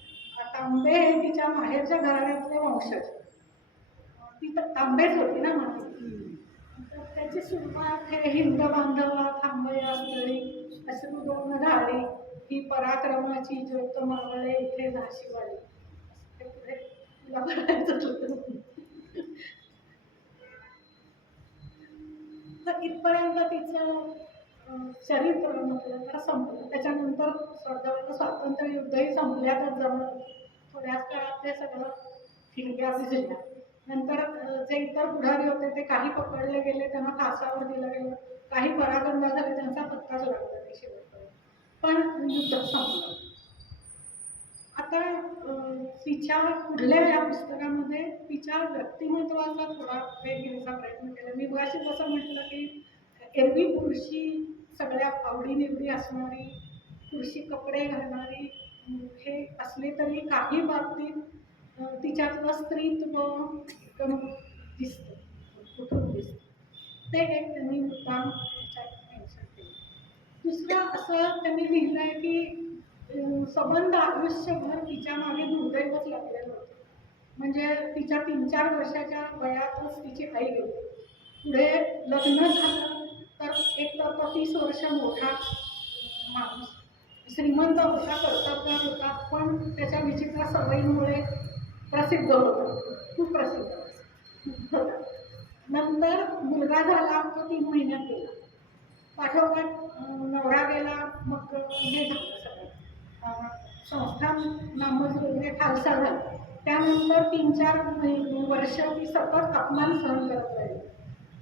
तांबे हे तिच्या माहेरच्या घराण्यातले वंशज, ती तांबेच होती ना माझी. तर त्याची सुरुवात हे हिंद बांधवा थांबया स्थळी अश्रू दोन ढाळी, ही पराक्रमाची ज्योत मावळे इथे झाशीवाली. तर इथपर्यंत तिचं चरित्र म्हटलं तर संपलं. त्याच्यानंतर स्वातंत्र्य युद्धही संपल्यातच जवळ थोड्याच काळात ते सगळं ठिणग्या भिजल्या. नंतर जे इतर पुढारी होते ते काही पकडले गेले, त्यांना फासावर दिलं गेलं, काही पराक्रम झाले, त्यांचा पत्ताच लागला नाही शेवटपर्यंत. पण युद्ध संपलं. आता तिच्या पुढल्या या पुस्तकामध्ये तिच्या व्यक्तिमत्वाचा थोडा वेग घेण्याचा प्रयत्न केला. मी मगाशी जसं म्हटलं की एरवी पुरुषी सगळ्या आवडीनिवडी असणारी, पुरुषी कपडे घालणारी हे असले तरी काही बाबतीत तिच्यातलं स्त्रीत्व दिसतं, कुठून दिसतं. ते एक त्यांनी मुद्दाम मेन्शन केलं. दुसरं असं त्यांनी लिहिलंय की संबंध आयुष्यभर तिच्या मागे दुर्दैवच लागलेलं होतं. म्हणजे तिच्या 3-4 वर्षाच्या वयातच तिची आई गेली. पुढे लग्न झालं तर एक तर तो 30 वर्ष मोठा माणूस, श्रीमंत होता, कर्तबगार होता, पण त्याच्या विचित्र सवयीमुळे प्रसिद्ध होता, खूप प्रसिद्ध होता. नंतर मुलगा झाला, तो 3 महिन्यात गेला. पाठोपाठ नवरा गेला, मग हे झालं सगळं संस्थान नामजोगले खालसा झाला. त्यानंतर 3-4 वर्ष ती सतत अपमान सहन करत राहिली,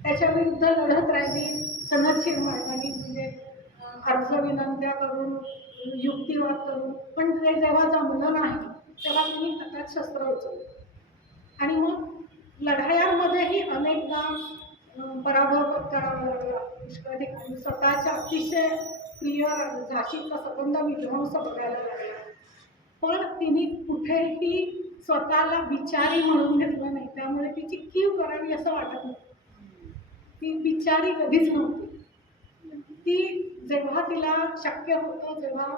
त्याच्या विरुद्ध लढत राहिली सनदशीर मार्गाने, म्हणजे अर्ज विनंत्या करून, युक्तिवाद करून. पण ते जेव्हा जमलं नाही तेव्हा तिने हातात शस्त्र उचललं आणि मग लढायांमध्येही अनेकदा पराभव करावा लागला. पुष्कळ ठिकाणी स्वतःच्या अतिशय प्रिय झाशीचा संबंध विध्वंस बघायला लागला. पण तिने कुठेही स्वतःला बिचारी म्हणून घेतलं नाही, त्यामुळे तिची कीव करावी असं वाटत नाही. ती बिचारी कधीच नव्हती. ती जेव्हा तिला शक्य होतं, जेव्हा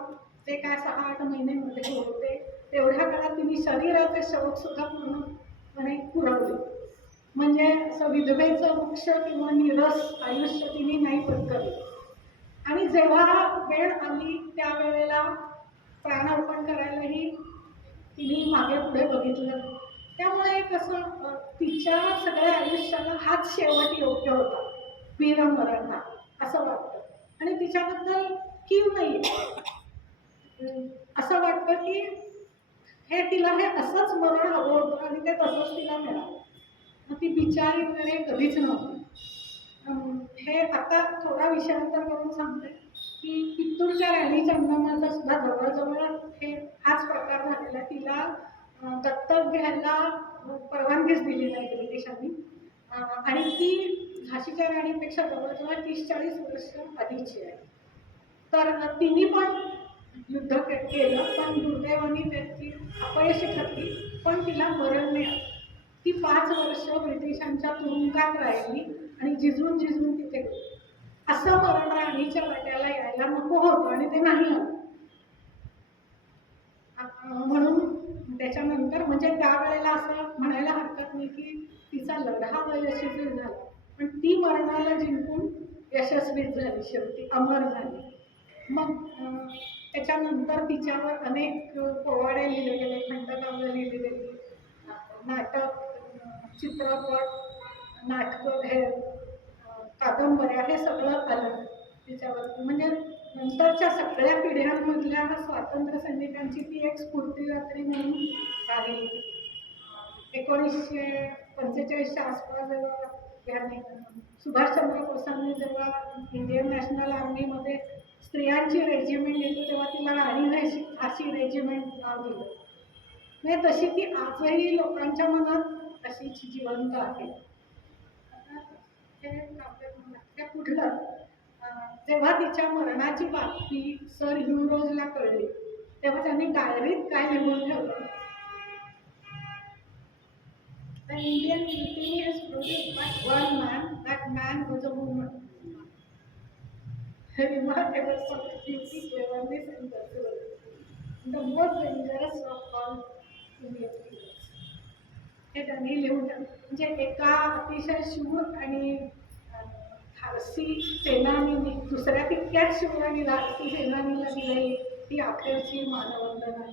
ते काय 6-8 महिन्यामध्ये होते, तेवढ्या काळात तिने शरीराचे शौक सुद्धा पूर्णपणे पुरवले. म्हणजे असं विधवेचं वृक्ष किंवा निरस आयुष्य तिने नाही पत्करलं. आणि जेव्हा वेळ आली त्यावेळेला प्राणार्पण करायलाही तिने मागे पुढे बघितलं. त्यामुळे कसं तिच्या सगळ्या आयुष्याला हाच शेवट योग्य होता, वीरमरण हा, असं वाटतं. आणि तिच्याबद्दल कीव नाही, असं वाटतं की तिला हे असंच मरण हवं होतं आणि ते तसंच तिला मिळालं. ती बिचारी वगैरे कधीच नव्हती. हे आता थोडा विषयांतर करून सांगते की कित्तूरच्या राणी चंदमाचा सुद्धा जवळजवळ हाच प्रकार झालेला. तिला दत्तक घ्यायला परवानगीच दिली नाही ब्रिटिशांनी आणि ती झाशीच्या राणीपेक्षा जवळजवळ 30-40 वर्ष आधीची आहे. तर तिने पण युद्ध केलं, पण दुर्दैवाने त्याची अपयशी ठरली, पण तिला मरण मिळालं. ती 5 वर्ष ब्रिटिशांच्या तुरुंगात राहिली आणि झिजून तिथे गेली. असं मरण राणीच्या वाट्याला यायला नको होतं आणि ते नाही आलं. म्हणून त्याच्यानंतर म्हणजे त्यावेळेला असं म्हणायला हरकत नाही की तिचा लढा यशस्वी झाला, पण ती मरणाला जिंकून यशस्वी झाली, शेवटी अमर झाली. मग त्याच्यानंतर तिच्यावर अनेक पोवाडे लिहिले गेले, खंडकाव्य लिहिली गेली, नाटक, चित्रपट, नाटक, हे कादंबऱ्या, हे सगळं आलं तिच्यावरती. म्हणजे नंतरच्या सगळ्या पिढ्यांमधल्या स्वातंत्र्य सैनिकांची ती एक स्फूर्तिदात्री म्हणून राहिली. 1945च्या आसपास जेव्हा यांनी सुभाषचंद्र बोसांनी जेव्हा इंडियन नॅशनल आर्मीमध्ये स्त्रियांची रेजिमेंट येते तेव्हा तिला राणी झाशी रेजिमेंट नाव दिलं. म्हणजे तशी ती आजही लोकांच्या मनात अशीच जिवंत आहे. त्या कुठलं जेव्हा तिच्या मरणाची बातमी सर ह्यू रोजला कळली तेव्हा त्यांनी डायरीत काय लिहून ठेवलं, The Indian mutiny has produced but one man, that man was a woman. Remarkable for its beauty, cleverness and perseverance. The most dangerous of all Indian heroes. हे त्यांनी लिहून ठेवलं. म्हणजे एका अतिशय शूर आणि धाडसी सेनानीने दुसऱ्या तितक्याच शूर आणि धाडसी सेनानीला दिलेली ही अखेरची मानवंदना.